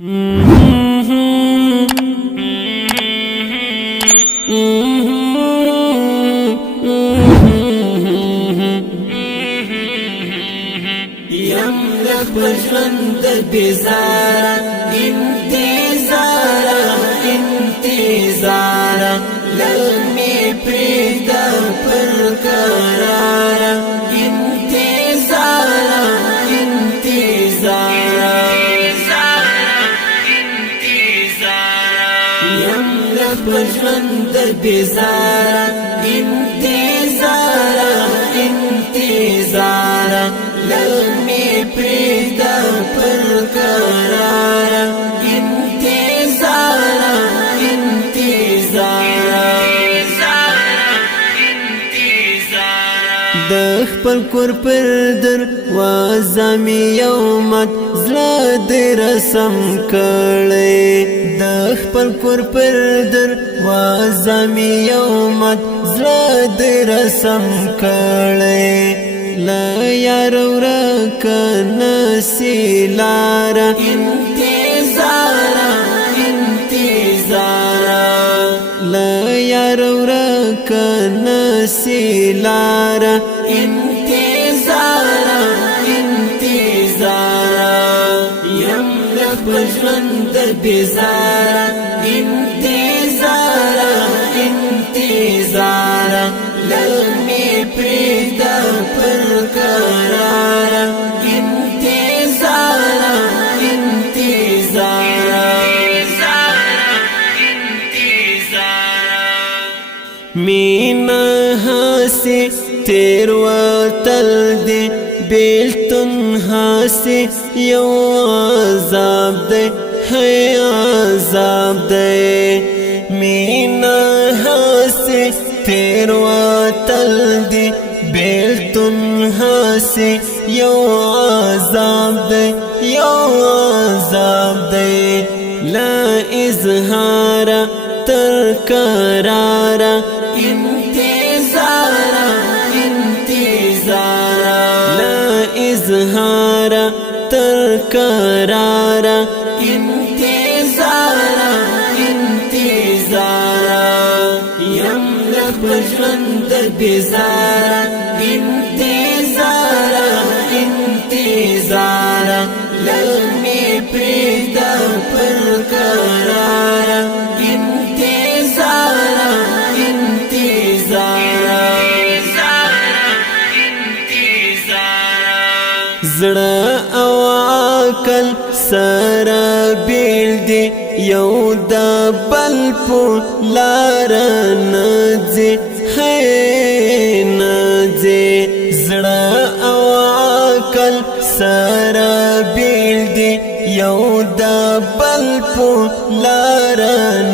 يملك بجرند بزارة انتظارة للمي بريدا بالقرارة انتظارة يملك بجرند بزارة انتظارة للمي بريدا بالقرارة انتظارة د خپل کور پر در وازمی یومت زړه دې رسم کړي د خپل کور پر در وازمی یومت زړه دې رسم کړي لا یار ورک نسیلارا انتظارا لا یار ورک نسیلارا انتظارا یملک بجرند بزارا انتظارا للمی پریدا بالقرارة انتظارا مینا ہاسی تیر وطل دی بیلتن ہاسی یو عذاب دی ہے عذاب دی مینا ہاسی تیر وطل دی بیلتن ہاسی یو عذاب دی لا اظہارا تر قرارا انتظارا لا اظہارا تر قرارا انتظارا یملک بجرند بزارا انتظارا للمی پریدا بالقرارة انتظارا زړه او عقل سره بیل دی یو د بل په لار نځي ہے نځي زړه او عقل سره بیل دی یو د بل په لار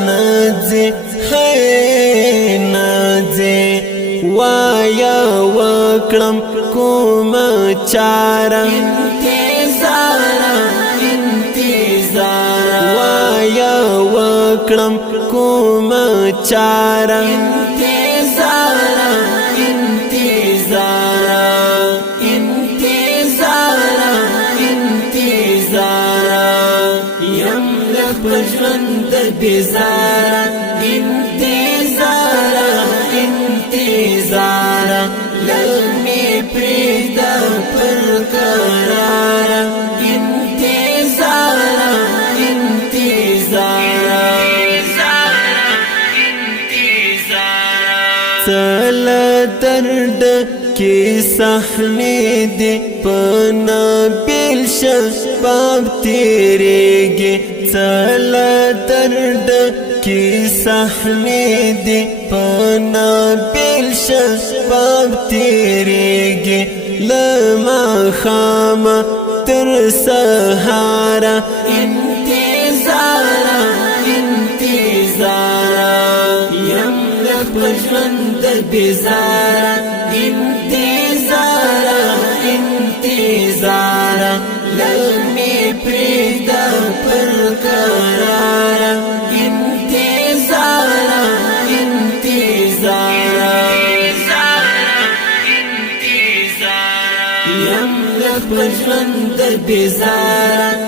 نځي ہے نځي وایا وکړم کوم چارا انتظارا وایا وکړم کوم چارا انتظارا یملک بجرند بزارا انتظارا للمی پریدا بالقرارة انتظارا سل درد کی صحنی دی پنا بیل شباب تیریگی سل درد کی صحنی دی پنا بیل شباب تیریگی لما خام تر سہارا انتظارا یملک بجرند بزارا انتظارا للمی پریدا بالقرارة انتظارا یملک بجرند بزارا